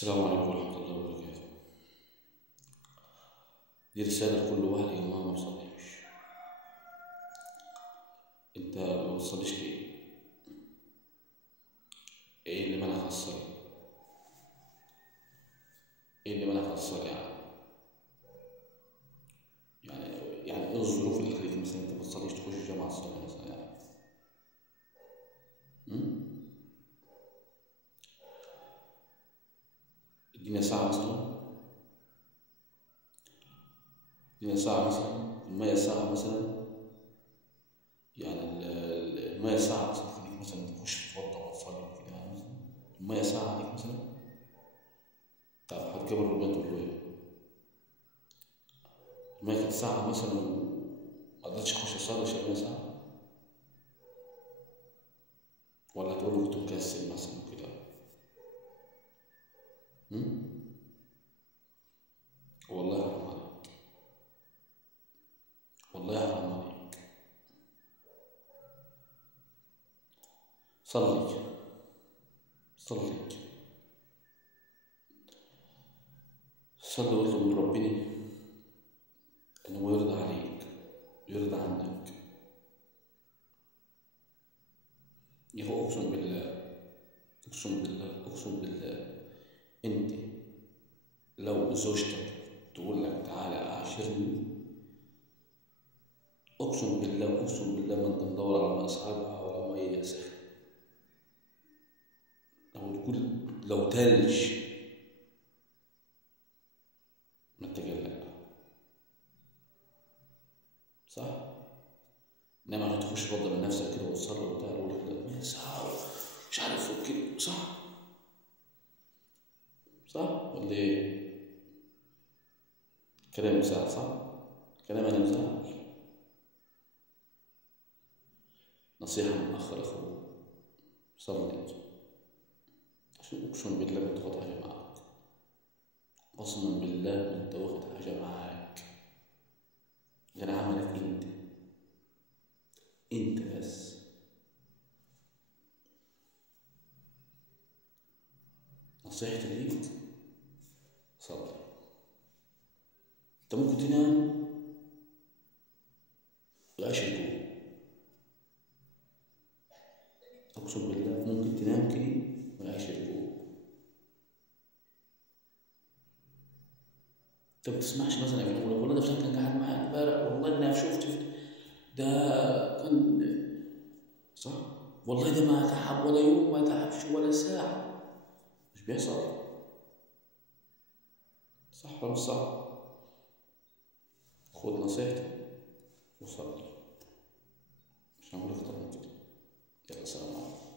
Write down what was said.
السلام عليكم ورحمة الله وبركاته. دي رسالة لكل واحد يا جماعة ما بيصليش. انت ما بتصليش ليه؟ ايه اللي منعك عن الصلاة؟ ايه اللي منعك عن الصلاة يعني ايه الظروف اللي خليك مثلا انت ما بتصليش تخش جامعة الصلاة مثلا م? ادينا ساعة مثلا، المية ساعة مثلا، المية ساعة مثلا تخليك مثلا تخش تتوضى وتصلي وكده مثلا. المية ساعة عليك مثلا. طب هتجيب الرباط تقول له ايه؟ المية كانت ساعة مثلا وما قدرتش اخش اصلي عشان المية ساعة، ولا تقول له كنت مكسل مثلا كده. والله حرام عليك، والله حرام عليك. صلي، صلي، صلي واطلب من ربنا انه يرضى عليك، يرضى عنك. يهو اقسم بالله، اقسم بالله، اقسم بالله، انت لو زوجتك تقول لك تعالى اعاشرني، اقسم بالله، اقسم بالله ما انت مدور على اصحابها ولا ميه سخنه. لو تلج ما انت قال لا، صح؟ انما عشان تخش برضه من نفسك كده وتصلي وبتاع يقول لك لا مية ساعة مش عارف كده، صح؟ صح ولا ايه؟ كلام مساعد، صح؟ كلام انا مساعد. نصيحة من اخ لاخوه، صلي، عشان اقسم بالله ما تاخد حاجة معاك، قسما بالله ما انت واخد حاجة معاك غير عملك انت بس. نصيحتي ليك صلي. انت ممكن تنام وعيش الجوع، اقسم بالله ممكن تنام كده وعيش الجوع. انت ما بتسمعش مثلا يقول لك والله ده فلان كان قاعد معايا امبارح، والله انا شفت ده كان، صح؟ والله ده ما تعب ولا يوم، ما تعبش ولا ساعة. مش بيحصل؟ صح ولا مش صح؟ خد نصيحتي وصلي، مش هقول لك أكتر من كده. يلا سلام عليكم.